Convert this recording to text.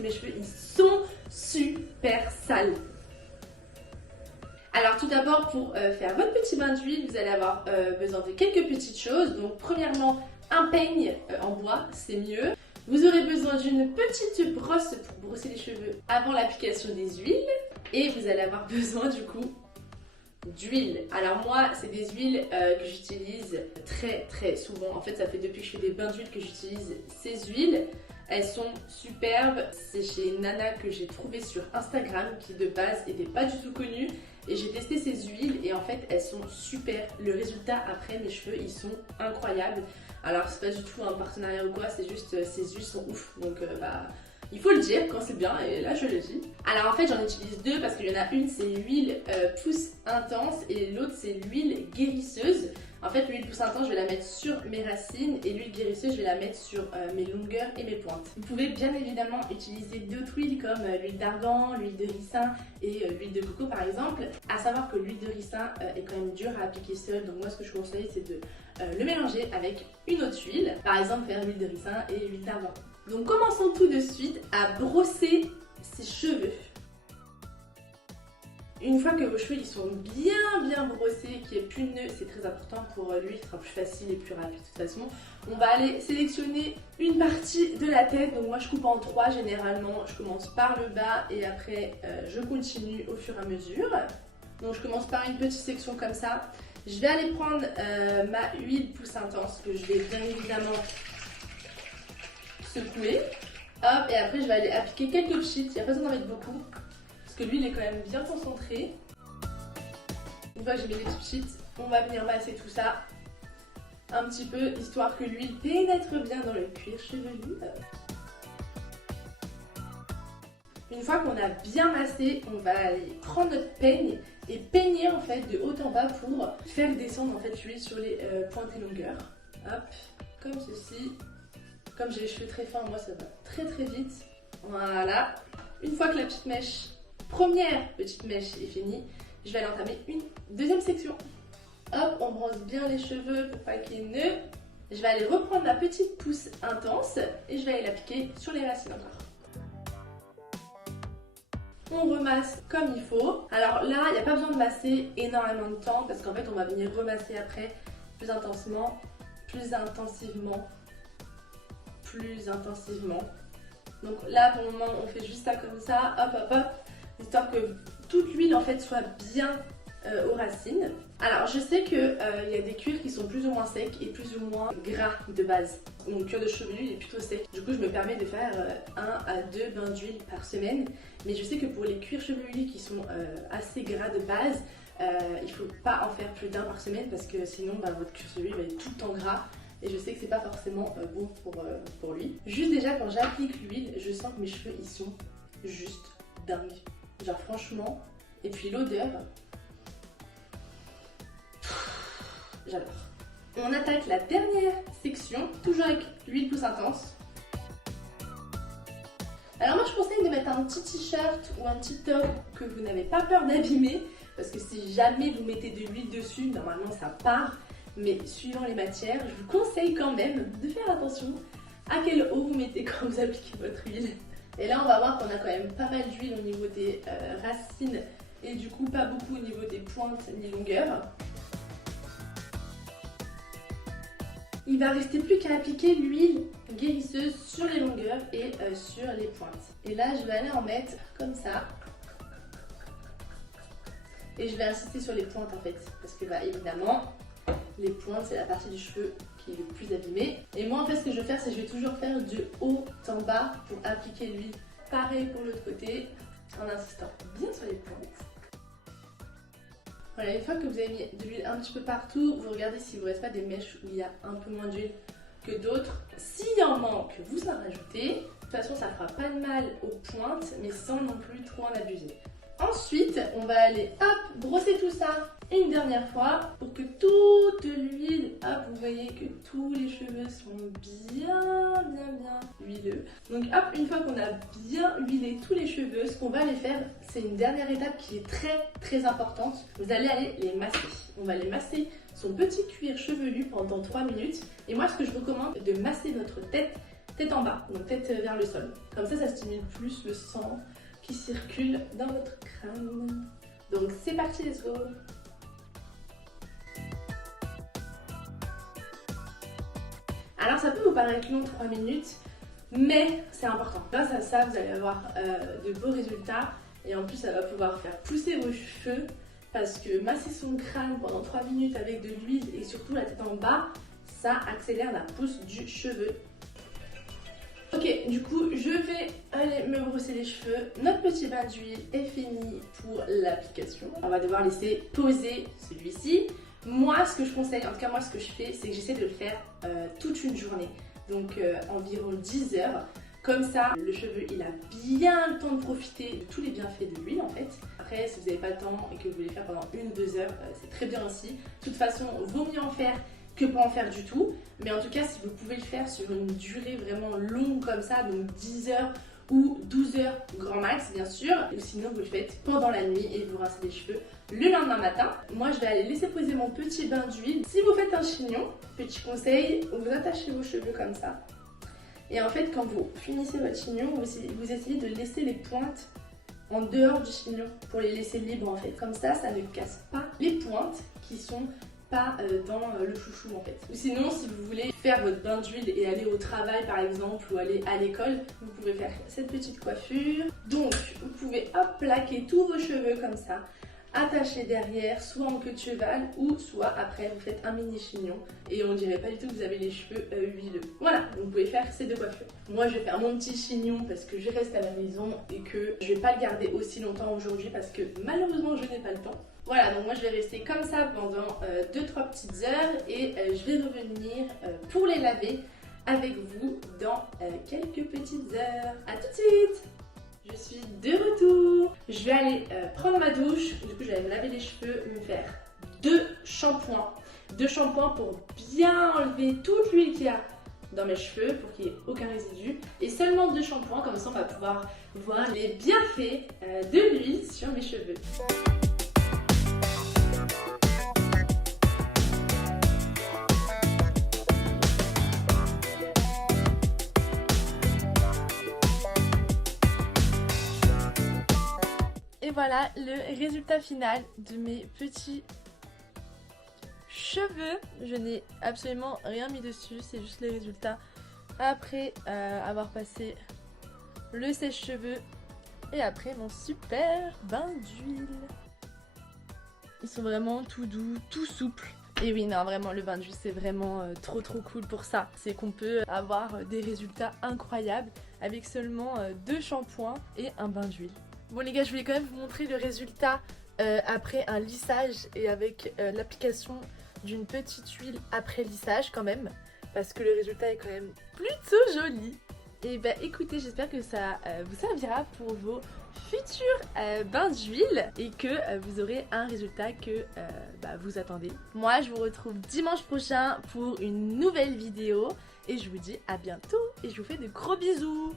brosser mes cheveux, ils sont super sales. Alors tout d'abord, pour faire votre petit bain d'huile, vous allez avoir besoin de quelques petites choses. Donc premièrement, un peigne en bois, c'est mieux. Vous aurez besoin d'une petite brosse pour brosser les cheveux avant l'application des huiles. Et vous allez avoir besoin du coup d'huile. Alors moi, c'est des huiles que j'utilise très souvent. En fait, ça fait depuis que je fais des bains d'huile que j'utilise ces huiles. Elles sont superbes. C'est chez Nana que j'ai trouvé sur Instagram, qui de base n'était pas du tout connue. Et j'ai testé ces huiles et en fait, elles sont super. Le résultat après, mes cheveux, ils sont incroyables. Alors, c'est pas du tout un partenariat ou quoi, c'est juste ces huiles sont ouf. Donc, il faut le dire quand c'est bien, et là je le dis. Alors en fait j'en utilise deux parce qu'il y en a une c'est l'huile pousse intense et l'autre c'est l'huile guérisseuse. En fait l'huile pousse intense je vais la mettre sur mes racines et l'huile guérisseuse je vais la mettre sur mes longueurs et mes pointes. Vous pouvez bien évidemment utiliser d'autres huiles comme l'huile d'argan, l'huile de ricin et l'huile de coco par exemple. À savoir que l'huile de ricin est quand même dure à appliquer seule, donc moi ce que je conseille c'est de le mélanger avec une autre huile. Par exemple faire l'huile de ricin et l'huile d'argan. Donc commençons tout de suite à brosser ses cheveux. Une fois que vos cheveux ils sont bien brossés, qu'il n'y ait plus de nœuds, c'est très important pour lui, ce sera plus facile et plus rapide de toute façon. On va aller sélectionner une partie de la tête, donc moi je coupe en trois généralement. Je commence par le bas et après je continue au fur et à mesure. Donc je commence par une petite section comme ça. Je vais aller prendre ma huile pousse intense que je vais bien évidemment secouer, hop, et après je vais aller appliquer quelques cheats, il n'y a pas besoin d'en mettre beaucoup, parce que l'huile est quand même bien concentrée. Une fois que j'ai mis les petits cheats, on va venir masser tout ça un petit peu, histoire que l'huile pénètre bien dans le cuir chevelu. Une fois qu'on a bien massé, on va aller prendre notre peigne et peigner en fait de haut en bas pour faire descendre en fait l'huile sur les pointes et longueurs. Hop, comme ceci. Comme j'ai les cheveux très fins, moi ça va très vite. Voilà. Une fois que la petite mèche, première petite mèche est finie, je vais aller entamer une deuxième section. Hop, on brosse bien les cheveux pour pas qu'il y ait de nœuds. Je vais aller reprendre ma petite pousse intense et je vais aller l'appliquer sur les racines encore. On remasse comme il faut. Alors là, il n'y a pas besoin de masser énormément de temps parce qu'en fait, on va venir remasser après plus intensivement. Donc là pour le moment on fait juste ça comme ça, hop, histoire que toute l'huile en fait soit bien aux racines. Alors je sais que y a des cuirs qui sont plus ou moins secs et plus ou moins gras de base. Mon cuir de chevelu il est plutôt sec. Du coup je me permets de faire 1 à 2 bains d'huile par semaine. Mais je sais que pour les cuirs chevelus qui sont assez gras de base, il ne faut pas en faire plus d'un par semaine parce que sinon votre cuir chevelu va être tout le temps gras. Et je sais que c'est pas forcément bon pour lui. Juste déjà quand j'applique l'huile, je sens que mes cheveux ils sont juste dingues. Genre franchement. Et puis l'odeur. J'adore. On attaque la dernière section, toujours avec l'huile pousse intense. Alors moi je conseille de mettre un petit t-shirt ou un petit top que vous n'avez pas peur d'abîmer. Parce que si jamais vous mettez de l'huile dessus, normalement ça part. Mais suivant les matières, je vous conseille quand même de faire attention à quelle eau vous mettez quand vous appliquez votre huile. Et là on va voir qu'on a quand même pas mal d'huile au niveau des racines et du coup pas beaucoup au niveau des pointes ni longueurs. Il va rester plus qu'à appliquer l'huile guérisseuse sur les longueurs et sur les pointes. Et là je vais aller en mettre comme ça. Et je vais insister sur les pointes en fait, parce que évidemment les pointes c'est la partie du cheveu qui est le plus abîmée. Et moi en fait ce que je vais faire c'est que je vais toujours faire de haut en bas pour appliquer l'huile. Pareil pour l'autre côté, en insistant bien sur les pointes. Voilà, une fois que vous avez mis de l'huile un petit peu partout, vous regardez s'il ne vous reste pas des mèches où il y a un peu moins d'huile que d'autres. S'il en manque, vous en rajoutez. De toute façon ça ne fera pas de mal aux pointes, mais sans non plus trop en abuser. Ensuite, on va aller brosser tout ça une dernière fois pour que toute l'huile, vous voyez que tous les cheveux sont bien huileux. Donc une fois qu'on a bien huilé tous les cheveux, ce qu'on va aller faire, c'est une dernière étape qui est très importante. Vous allez aller les masser. On va les masser son petit cuir chevelu pendant 3 minutes. Et moi, ce que je recommande, c'est de masser notre tête tête en bas, donc tête vers le sol. Comme ça stimule plus le sang qui circule dans votre crâne. Donc c'est parti, let's go! Alors ça peut vous paraître long 3 minutes, mais c'est important. Grâce à ça, vous allez avoir de beaux résultats et en plus ça va pouvoir faire pousser vos cheveux parce que masser son crâne pendant 3 minutes avec de l'huile et surtout la tête en bas, ça accélère la pousse du cheveu. Ok, du coup, je vais aller me brosser les cheveux. Notre petit bain d'huile est fini pour l'application. On va devoir laisser poser celui-ci. Moi, ce que je conseille, en tout cas moi ce que je fais, c'est que j'essaie de le faire toute une journée. Donc environ 10 heures. Comme ça, le cheveu, il a bien le temps de profiter de tous les bienfaits de l'huile en fait. Après, si vous n'avez pas le temps et que vous voulez le faire pendant 1 ou 2 heures, c'est très bien aussi. De toute façon, vaut mieux en faire que pas en faire du tout. Mais en tout cas, si vous pouvez le faire sur une durée vraiment longue comme ça, donc 10 heures ou 12 heures grand max bien sûr, ou sinon vous le faites pendant la nuit et vous rincez les cheveux le lendemain matin. Moi je vais aller laisser poser mon petit bain d'huile. Si vous faites un chignon, petit conseil, vous attachez vos cheveux comme ça. Et en fait quand vous finissez votre chignon, vous essayez de laisser les pointes en dehors du chignon pour les laisser libres en fait. Comme ça, ça ne casse pas les pointes qui sont pas dans le chouchou en fait. Ou sinon, si vous voulez faire votre bain d'huile et aller au travail par exemple ou aller à l'école, vous pouvez faire cette petite coiffure. Donc, vous pouvez hop plaquer tous vos cheveux comme ça, attacher derrière, soit en queue de cheval ou soit après vous faites un mini chignon et on dirait pas du tout que vous avez les cheveux huileux. Voilà, donc vous pouvez faire ces deux coiffures. Moi je vais faire mon petit chignon parce que je reste à la maison et que je vais pas le garder aussi longtemps aujourd'hui parce que malheureusement je n'ai pas le temps. Voilà, donc moi je vais rester comme ça pendant 2-3 petites heures et je vais revenir pour les laver avec vous dans quelques petites heures. A tout de suite! Je suis de retour. Je vais aller prendre ma douche. Du coup, je vais aller me laver les cheveux, me faire 2 shampoings. 2 shampoings pour bien enlever toute l'huile qu'il y a dans mes cheveux pour qu'il n'y ait aucun résidu. Et seulement 2 shampoings, comme ça on va pouvoir voir les bienfaits de l'huile sur mes cheveux. Et voilà le résultat final de mes petits cheveux. Je n'ai absolument rien mis dessus, c'est juste les résultats après avoir passé le sèche-cheveux et après mon super bain d'huile. Ils sont vraiment tout doux, tout souples. Et oui, non, vraiment, le bain d'huile, c'est vraiment trop cool pour ça. C'est qu'on peut avoir des résultats incroyables avec seulement 2 shampoings et un bain d'huile. Bon les gars, je voulais quand même vous montrer le résultat après un lissage et avec l'application d'une petite huile après lissage quand même. Parce que le résultat est quand même plutôt joli. Et bah écoutez, j'espère que ça vous servira pour vos futurs bains d'huile et que vous aurez un résultat que vous attendez. Moi je vous retrouve dimanche prochain pour une nouvelle vidéo et je vous dis à bientôt et je vous fais de gros bisous.